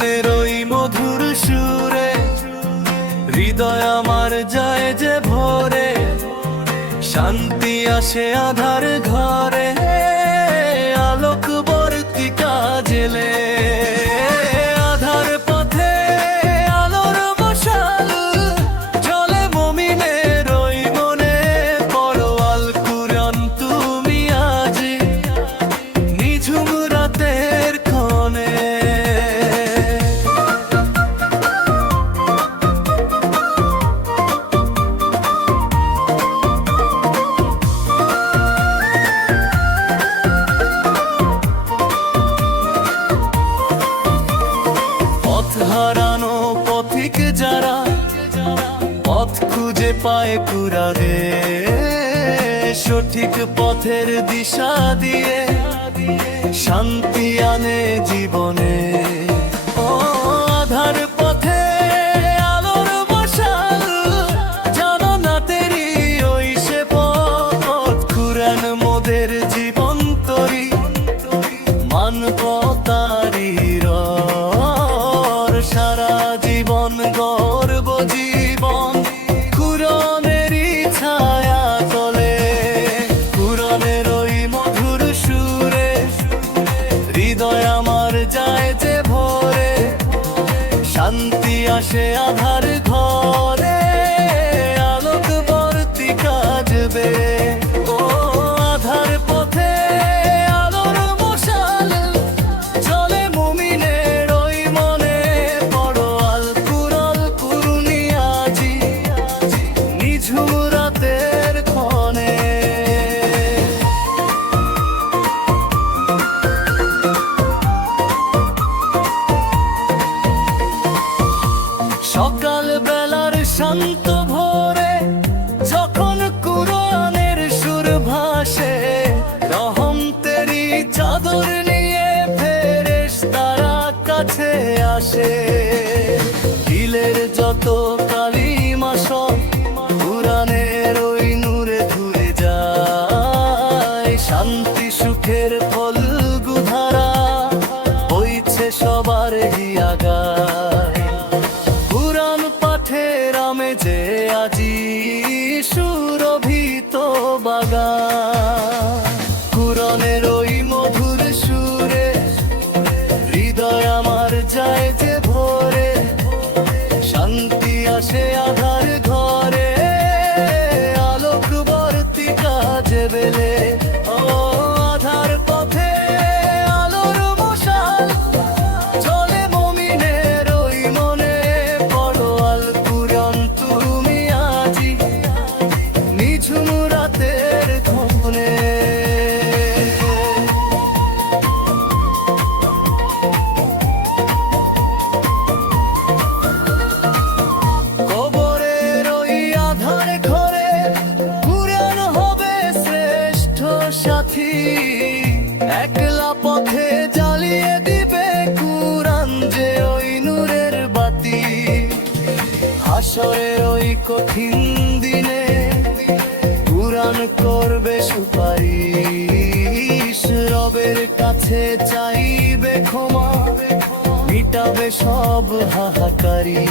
কুরআনের ওই মধুর সুরে হৃদয় আমার যায় যে ভরে, শান্তি আসে আধার ঘরে, আলোক বর্তিকা জেলে। আধার পথে আলোর মশাল জ্বলে মুমিনের ওই মনে, পড়ো আল কুরআন তুমি আজ নিঝুম রাতের ক্ষণে। হারানো পথিক যারা পথ খুঁজে পায় কুরআনে, সঠিক পথের দিশা দিয়ে শান্তি আনে জীবনে। ও আধার পথে আলোর মশাল, জানো না তেরি ওই সে পথ, কুরআন মোদের জীবন তরি, মানব তারি সারা জীবন গর্ব জীবন কুরআনেরই ছায়া তলে। কুরআনের ওই মধুর সুরে হৃদয় আমার যায় যে ভরে, শান্তি আসে আধার ঘরে, আলোক বর্তিকা জবে। ও আধার পথে আলোর মশাল জ্বলে মুমিনের ওই মনে, পড়ো আল কুরআন তুমি আজি নিঝুম রাতের ক্ষণে। সকাল বেলার শান্ত ভোরে যখন কুরআনের সুর ভাসে, রহমতেরই চাদর নিয়ে ফেরেশতারা কাছে আসে। দিলের যত কালিমা সব কুরআনের ওই নূরে ধুয়ে যায়, শান্তি সুখের ফলগুধারা বইছে সবার হিয়া গায়। কুরআন পাঠের আমেজে আজি সুরভিত বাগান, কুরআনের ওই মধুর সুরে হৃদয় আমার যায় যে ভরে, শান্তি আসে আধার ঘরে, আলোক বর্তিকা জেবেলে। ও আধার পথে আলোর মশাল জ্বলে মুমিনের ওই মনে, পড়ো আল কুরআন তুমি আজি নিঝুম রাতের ক্ষণে। কবরের ওই আধার ঘরে কুরআন হবে শ্রেষ্ঠ সাথী, একলা পথে জ্বালিয়ে দিবে কুরআন যে ওই নূরের বাতি। হাসরের ওই কঠিন দিনে কুরআন করবে সুপারিশ, রবের কাছে চাইবে ক্ষমা, মিটাবে সব হাহাকারি।